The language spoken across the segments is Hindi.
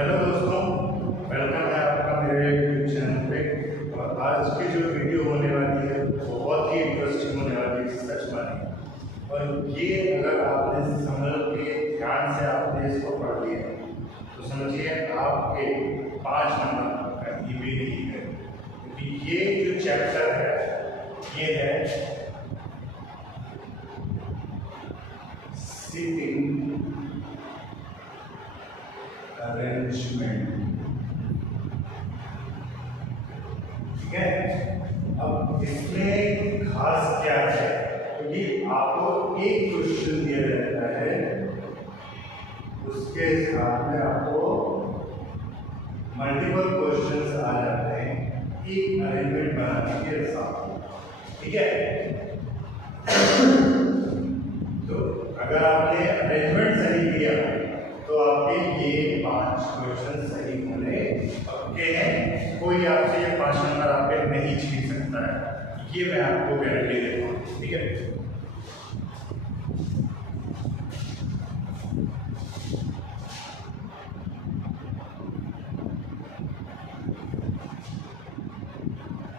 हेलो दोस्तों, वेलकम है आपका मेरे यूट्यूब चैनल पे। और आज की जो वीडियो होने वाली है वो बहुत ही इंटरेस्टिंग होने वाली है, सच मानिए। और ये अगर आपने समझ के ध्यान से आपने इसको पढ़ लिया तो समझिए आपके 5 नंबर का ये ही है। क्योंकि ये जो चैप्टर है ये है सीटिंग अरेंजमेंट। ठीक है, अब इसमें खास क्या है? तो ये आपको एक क्वेश्चन दिया रहता है, उसके साथ में आपको मल्टीपल क्वेश्चंस आ जाते हैं एक अरेंजमेंट बनाने के साथ। ठीक है, तो अगर आपने अरेंजमेंट सही किया तो आपके ये 5 क्वेश्चन सही होने पक्के हैं। कोई आपसे ये 5 नंबर आपके नहीं छीन सकता है, ये मैं आपको गारंटी देता हूँ। ठीक है,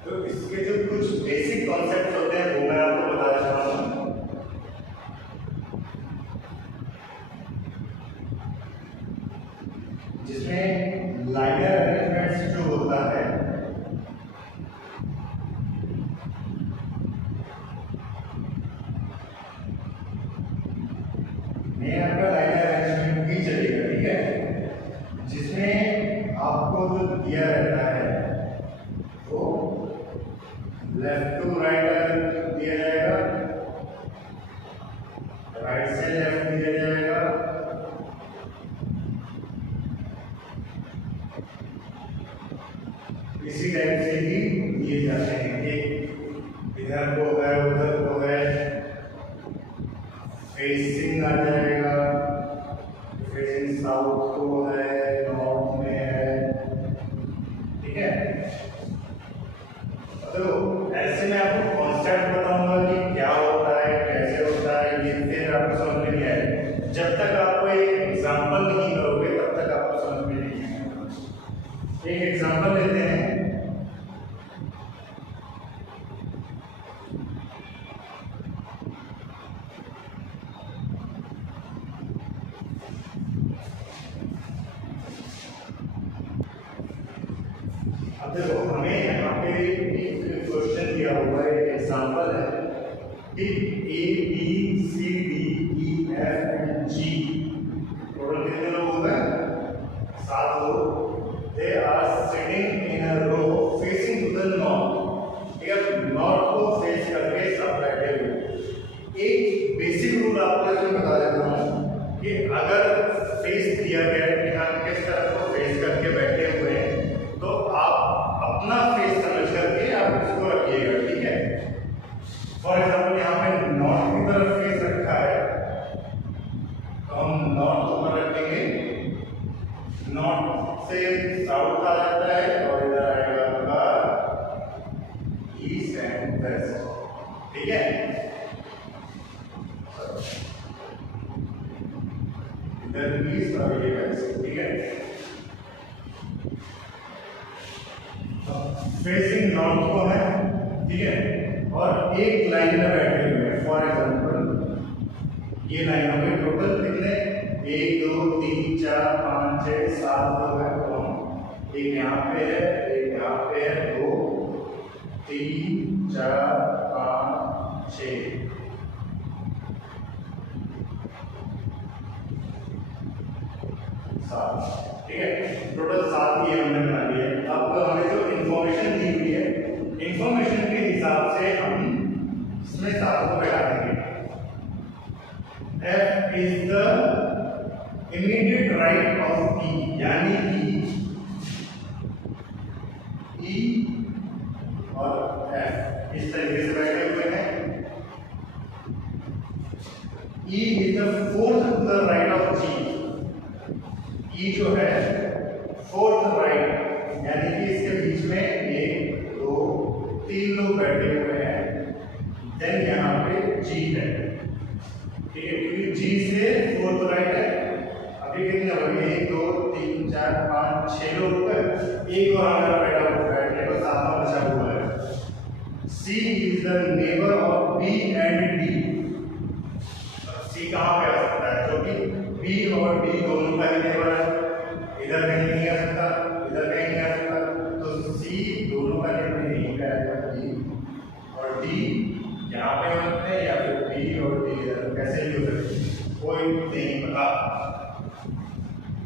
तो इसके जो कुछ बेसिक कॉन्सेप्ट होते हैं वो मैं आपको बता देता हूँ। जिसमें लाइनर अरेंजमेंट्स जो होता है मैं आपका लाइनर अरेंजमेंट ही चलेगा। ठीक है, जिसमें आपको जो दिया रहता है वो लेफ्ट टू राइट दिया जाएगा, राइट से लेफ्ट दिया जाएगा, इसी टाइप से ही दिए जाते हैं। एक इधर को है उधर को है, फेसिंग आ जाएगा, फेसिंग साउथ को है, नॉर्थ में है। ठीक है, तो ऐसे में आपको कॉन्सेप्ट बताऊंगा कि क्या होता है, कैसे होता है, ये फिर आपको समझ में नहीं आएगा। जब तक आपको एक एग्जाम्पल नहीं करोगे तब तक आपको समझ में नहीं आएगा। एक एग्जाम्पल लेते हैं। अब देखो, हमें यहाँ पे एक क्वेश्चन दिया हुआ है, एग्जाम्पल है कि A B C D E F and G total कितने लोग हो गए? 7 लोग। They are sitting in a row facing to the north. ठीक है, नॉर्थ को फेस करके सब बैठे हुए। एक बेसिक रूल आपको इसमें बता देता हूँ कि अगर फेस दिया गया है कि हम किस तरफ को फेस करके बैठे हुए हैं तो आप अपना फेस समझ करके आप इसको रखिएगा। ठीक है, फॉर एग्जाम्पल यहाँ पे नॉर्थ की तरफ फेस रखा है तो हम नॉर्थ ऊपर रखेंगे, नॉर्थ से साउथ आ जाता है और इधर आएगा आपका ईस्ट एंड वेस्ट। ठीक है, इधर ईस्ट और ये वेस्ट। ठीक है, फेसिंग नॉर्थ को है। ठीक है, और एक लाइन में बैठे हुए हैं। फॉर एग्जाम्पल ये लाइन हो गई, टोटल कितने? 1 2 3 4 5 6 7 लोग हैं। तो एक यहाँ पे है, एक यहाँ पे है, 2 3 4 5 6। ठीक है, टोटल 7 ही हमने बना लिए। अब हमें जो इंफॉर्मेशन दी हुई है, इंफॉर्मेशन के हिसाब से हम इसमें 7 को बैठा देंगे। F is the immediate right of E, यानी कि E और F इस तरीके से बैठे हुए हैं। E is the fourth to the right of G। E जो है 4th राइट, यानी कि इसके बीच में 1 2 3 लोग बैठे हुए हैं। देन यहाँ पे G है। ठीक है, क्योंकि G से 4th राइट है। अभी ये कितने हो गए, 1 2 3 4 5 6 लोग हो गए, एक और हमारा बेटा बैठने को साथ में बचा हुआ है। C is the neighbour of B and D. C कहाँ पे आ सकता है, जो कि बी और डी दोनों का ही नेबर है, इधर कहीं नहीं आ सकता, इधर कहीं नहीं आ सकता, तो सी दोनों का नेबर नहीं है, बी और डी यहाँ पे हो सकते हैं या फिर बी और डी कैसे भी हो सकते हैं, कोई नहीं पता।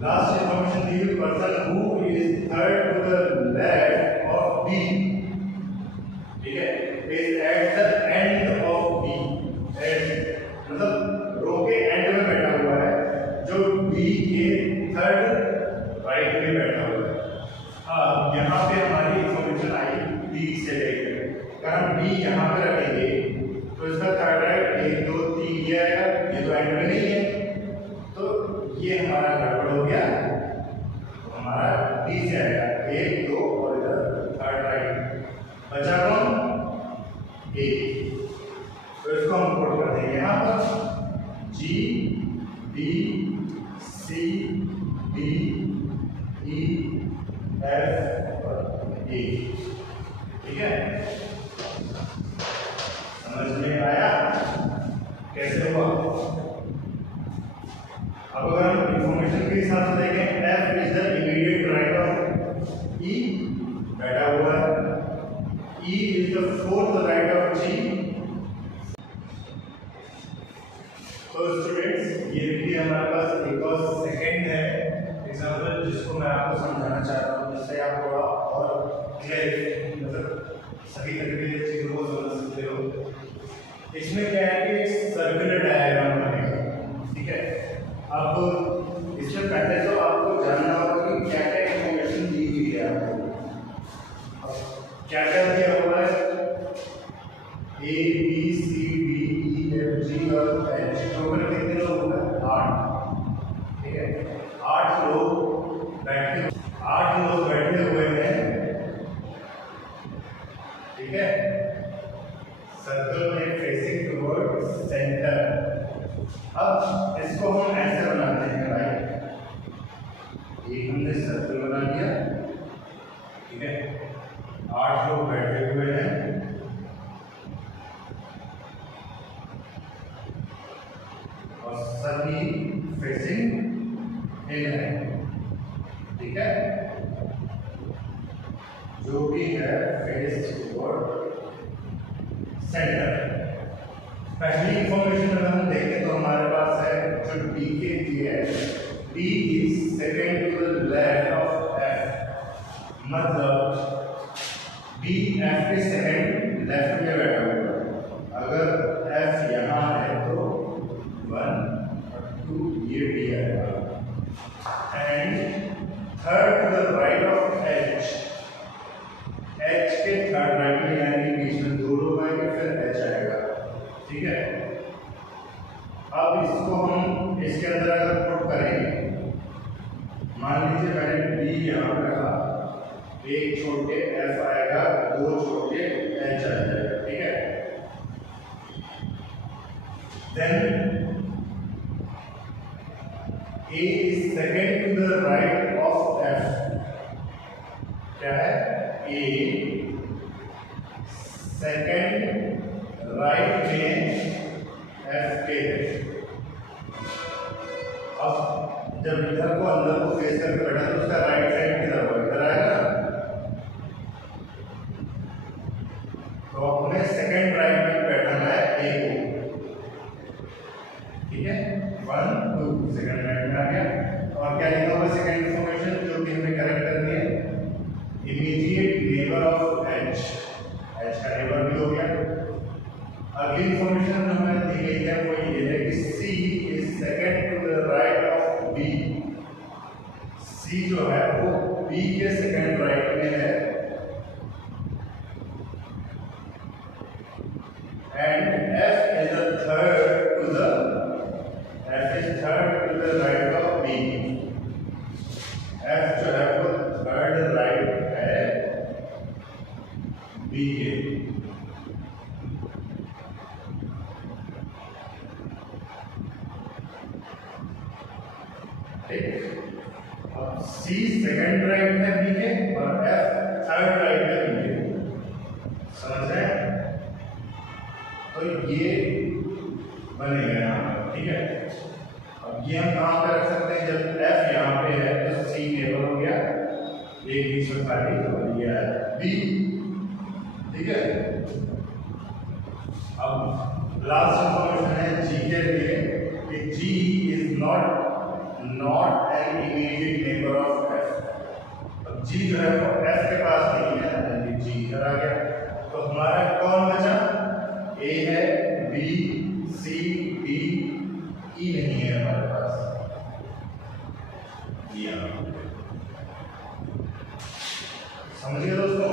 लास्ट इंफॉर्मेशन दी हुई, person who is third to the left of B, ठीक है, is at the end of B, and मतलब रो के एंड में बैठा हुआ है, जो बी के थर्ड राइट में बैठा हुआ है। यहाँ पे हमारी इंफॉर्मेशन आई बी से लेकर, कारण बी यहाँ पे रखेंगे तो इसका थर्ड राइट 1 2 3 ये आएगा, ये तो एंड में नहीं है, तो ये हमारा गड़बड़ हो गया, तो हमारा डी से आएगा 1 2 और इधर थर्ड राइट बचा कौन, ए, तो इसको हम कोड कर देंगे यहाँ पर G B C D E F और ए, ठीक है, समझ में आया कैसे हुआ। अब अगर हम इंफॉर्मेशन के हिसाब से देखें, F is the immediate right of E, बैठा हुआ है, E is the fourth right of G. तो स्टूडेंट्स ये देखिए हमारे पास एक और सेकंड है एग्जांपल जिसको मैं आपको समझाना चाहता हूँ, जिससे आप थोड़ा और क्लियर मतलब सही तरीके से चीजों को समझ सकते हो। इसमें क्या है कि एक सर्कुलर डायग्राम बनेगा, ठीक है। अब इससे पहले तो आपको जानना होगा कि क्या क्या इंफॉर्मेशन दी हुई है आपको, क्या क्या दिया हुआ है, A B C D E F G और एच, टोटल कितने लोग होंगे, 8, ठीक है, 8 लोग बैठे हुए हैं, ठीक है, सर्कल में फेसिंग टुवर्ड सेंटर। अब इसको हम ऐसे बनाते हैं, राइट, एक हमने सर्कल बना दिया, ठीक है, 8 लोग बैठे हुए हैं, और सभी फेसिंग इन है, ठीक है, जो भी है फेस टुवर्ड सेंटर। पहली इंफॉर्मेशन अगर हम देखें तो हमारे पास है जो डी के दी है, D is second to the left of F, मतलब बी एफ के सेकंड लेफ्ट में बैठा हुआ है। अगर एफ यहाँ है तो 1 और 2 ये डी आएगा, and third to the right of H, H के थर्ड राइट में यानी बीच में 2 लोग आएंगे, फिर एच आएगा, ठीक है। अब इसको हम इसके अंदर अगर पुट करें, मान लीजिए मैंने बी यहाँ पे रखा, 1 छोड़ के एफ आएगा, 2 छोड़ के एच आ जाएगा, ठीक है। Then A is second to the right of F, क्या है, ए सेकेंड राइट में एफ के। अब जब इधर को अंदर को फेस करके बैठा तो उसका राइट साइड किधर होगा, इधर आएगा, तो अपने सेकेंड राइट में बैठना है ए को, ठीक है, 1 2 सेकेंड राइट में आ गया। और क्या लिखा हुआ सेकेंड इंफॉर्मेशन जो कि हमें करेक्ट करनी है, immediate neighbour of H, H का नेबर भी हो गया। अगली इंफॉर्मेशन हमें दी गई है वो ये है कि C is second to the right of B, C जो है वो बी के सेकेंड राइट में है, and F is the third to the, F is third to the right of B, F जो है वो थर्ड राइट है बी के। ठीक। अब सी सेकंड रैंक है बी के और एफ थर्ड रैंक है बी के, समझ रहे हैं? तो ये बनेगा यहाँ पर, ठीक है। अब ये हम कहाँ पे रख सकते हैं? जब एफ यहाँ पे है तो सी लेवल हो गया, एक बीच में खाली और ये है बी, ठीक है। अब लास्ट इंफॉर्मेशन है जी के लिए कि G is not an immediate neighbour of F. अब जी जो है वो एफ के पास नहीं है, यानी जी इधर आ गया, तो हमारा कौन बचा? ए है, बी, सी, डी, ई नहीं है हमारे पास, समझिए दोस्तों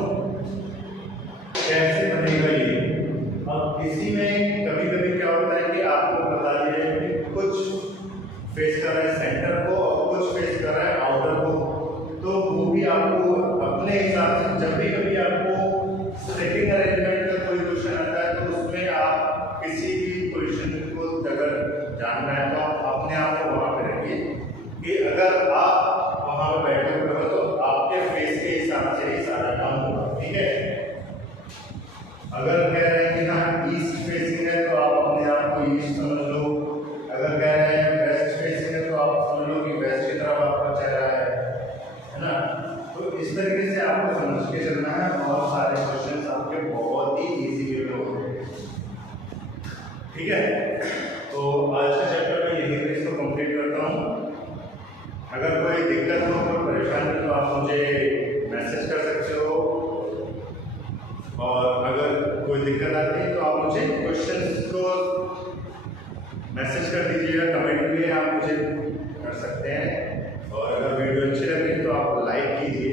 कैसे बनेगा ये। अब इसी में कभी कभी क्या होता है कि आपको बता दिया है कि कुछ फेस कर रहा है सेंटर को और कुछ फेस कर रहा है आउटर को, तो वो भी आपको अपने हिसाब से, जब भी कभी आपको सेटिंग अरेंजमेंट का कोई क्वेश्चन आता है तो उसमें आप किसी भी पोजीशन को अगर जानना है तो आप अपने आप को वहां पे रखिए कि अगर आप वहां पे बैठे हुए हो तो आपके फेस के हिसाब से ही सारा काम होगा, ठीक है। अगर कह रहे हैं कि हाँ ईस्ट फेसिंग है तो आप अपने आप को ईस्ट समझ लो, अगर कह रहे हैं वेस्ट फेसिंग है तो आप समझ लो कि वेस्ट की तरफ आपका चेहरा है ना। तो इस तरीके से आपको समझ के चलना है और सारे क्वेश्चंस आपके बहुत ही इजी वे में होंगे, ठीक है। तो आज का चैप्टर में यही पे इसको कंप्लीट करता हूँ। अगर कोई दिक्कत हो, कोई परेशानी हो तो आप मुझे मैसेज कर सकते हो, और अगर कोई दिक्कत आती है तो आप मुझे क्वेश्चंस को मैसेज कर दीजिएगा, कमेंट में आप मुझे कर सकते हैं। और अगर वीडियो अच्छी लगी तो आप लाइक कीजिए,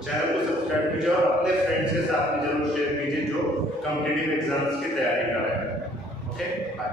चैनल को सब्सक्राइब कीजिए और अपने फ्रेंड्स के साथ में जरूर शेयर कीजिए जो कॉम्पिटिटिव एग्जाम्स की तैयारी कर रहे हैं। Okay, bye.